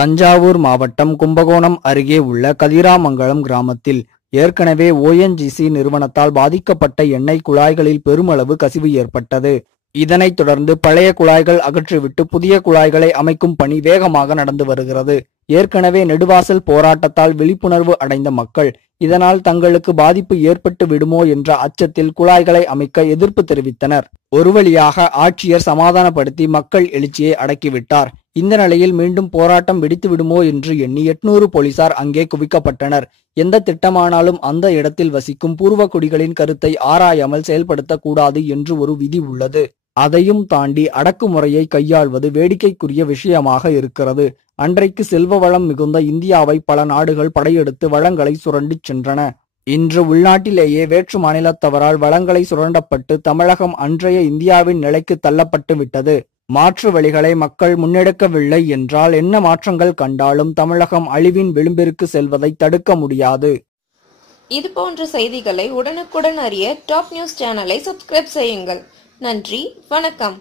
தஞ்சாவூர் மாவட்டம் கும்பகோணம் அருகே உள்ள கதிராமங்கலம் கிராமத்தில் ஏற்கனவே ஓஎன்ஜிசி நிறுவனத்தால் பாதிக்கப்பட்ட எண்ணெய் குழாய்களில் பெருமளவு கசிவு ஏற்பட்டது. இதனைத் தொடர்ந்து பழைய குழாய்கள் அகற்றிவிட்டு புதிய குழாய்களை அமைக்கும் பணி வேகமாக நடந்து வருகிறது. ஏற்கனவே நெடுவாசல் போராட்டத்தால் விழிப்புணர்வு அடைந்த மக்கள் இதனால் தங்களுக்கு பாதிப்பு ஏற்பட்டு விடுமோ என்ற அச்சத்தில் குழாய்களை அமைக்க எதிர்ப்பு தெரிவித்தனர். ஒரு வழியாக ஆட்சியர் சமாதானப்படுத்தி மக்கள் எழுச்சியை அடக்கிவிட்டார். இந்த நிலையில் மீண்டும் போராட்டம் வெடித்து விடுமோ என்று எண்ணி எட்நூறு போலீசார் அங்கே குவிக்கப்பட்டனர். எந்த திட்டமானாலும் அந்த இடத்தில் வசிக்கும் பூர்வகுடிகளின் கருத்தை ஆராயாமல் செயல்படுத்த கூடாது என்று ஒரு விதி உள்ளது. அதையும் தாண்டி அடக்குமுறையை கையாள்வது வேடிக்கைக்குரிய விஷயமாக இருக்கிறது. அன்றைக்கு செல்வ வளம் மிகுந்த இந்தியாவை பல நாடுகள் படையெடுத்து வளங்களை சுரண்டிச் சென்றன. இன்று உள்நாட்டிலேயே வேற்று மாநிலத்தவரால் வளங்களை சுரண்டப்பட்டு தமிழகம் அன்றைய இந்தியாவின் நிலைக்கு தள்ளப்பட்டு விட்டது. மாற்று வழிகளை மக்கள் முன்னெடுக்கவில்லை என்றால் என்ன மாற்றங்கள் கண்டாலும் தமிழகம் அழிவின் விளிம்பிற்கு செல்வதை தடுக்க முடியாது. இது போன்ற செய்திகளை உடனுக்குடன் அறிய டாப் நியூஸ் சேனலை சப்ஸ்கிரைப் செய்யுங்கள். நன்றி வணக்கம்.